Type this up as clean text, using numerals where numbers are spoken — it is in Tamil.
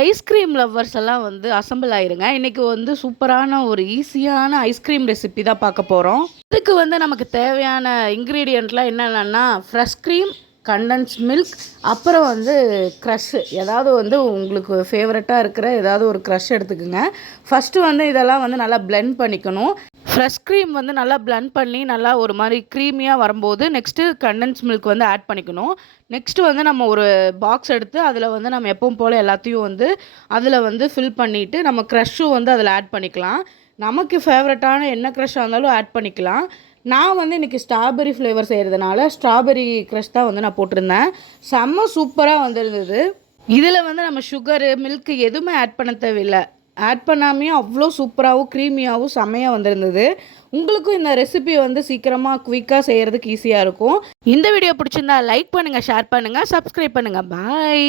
ஐஸ்கிரீம் லவ்வர்ஸ் எல்லாம் வந்து அசெம்பிள் ஆயிருங்க. இன்றைக்கி வந்து சூப்பரான ஒரு ஈஸியான ஐஸ்கிரீம் ரெசிபி தான் பார்க்க போகிறோம். இதுக்கு வந்து நமக்கு தேவையான இன்க்ரீடியண்ட்லாம் என்னென்னா ஃப்ரெஷ் க்ரீம், கண்டன்ஸ் மில்க், அப்புறம் வந்து க்ரஷ்ஷு. ஏதாவது வந்து உங்களுக்கு ஃபேவரட்டாக இருக்கிற ஏதாவது ஒரு க்ரஷ் எடுத்துக்கோங்க. ஃபஸ்ட்டு வந்து இதெல்லாம் வந்து நல்லா பிளெண்ட் பண்ணிக்கணும். ஃப்ரெஷ் க்ரீம் வந்து நல்லா பிளெண்ட் பண்ணி நல்லா ஒரு மாதிரி க்ரீமியாக வரும்போது நெக்ஸ்ட்டு கண்டன்ஸ் மில்க் வந்து ஆட் பண்ணிக்கணும். நெக்ஸ்ட்டு வந்து நம்ம ஒரு பாக்ஸ் எடுத்து அதில் வந்து நம்ம எப்பவும் போல் எல்லாத்தையும் வந்து அதில் வந்து ஃபில் பண்ணிவிட்டு நம்ம க்ரஷ்ஷும் வந்து அதில் ஆட் பண்ணிக்கலாம். நமக்கு ஃபேவரட்டான என்ன க்ரஷ்ஷாக இருந்தாலும் ஆட் பண்ணிக்கலாம். நான் வந்து இன்றைக்கி ஸ்ட்ராபெரி ஃப்ளேவர் செய்கிறதுனால ஸ்ட்ராபெரி க்ரஷ் தான் வந்து நான் போட்டிருந்தேன். செம்ம சூப்பராக வந்துருந்தது. இதில் வந்து நம்ம சுகரு, மில்க்கு எதுவுமே ஆட் பண்ண தேவையில்லை. ஆட் பண்ணாமையும் அவ்வளோ சூப்பராகவும் க்ரீமியாகவும் செம்மையாக வந்திருந்தது. உங்களுக்கும் இந்த ரெசிபி வந்து சீக்கிரமாக குயிக்காக செய்கிறதுக்கு ஈஸியாக இருக்கும். இந்த வீடியோ பிடிச்சிருந்தா லைக் பண்ணுங்கள், ஷேர் பண்ணுங்கள், சப்ஸ்கிரைப் பண்ணுங்கள். பாய்.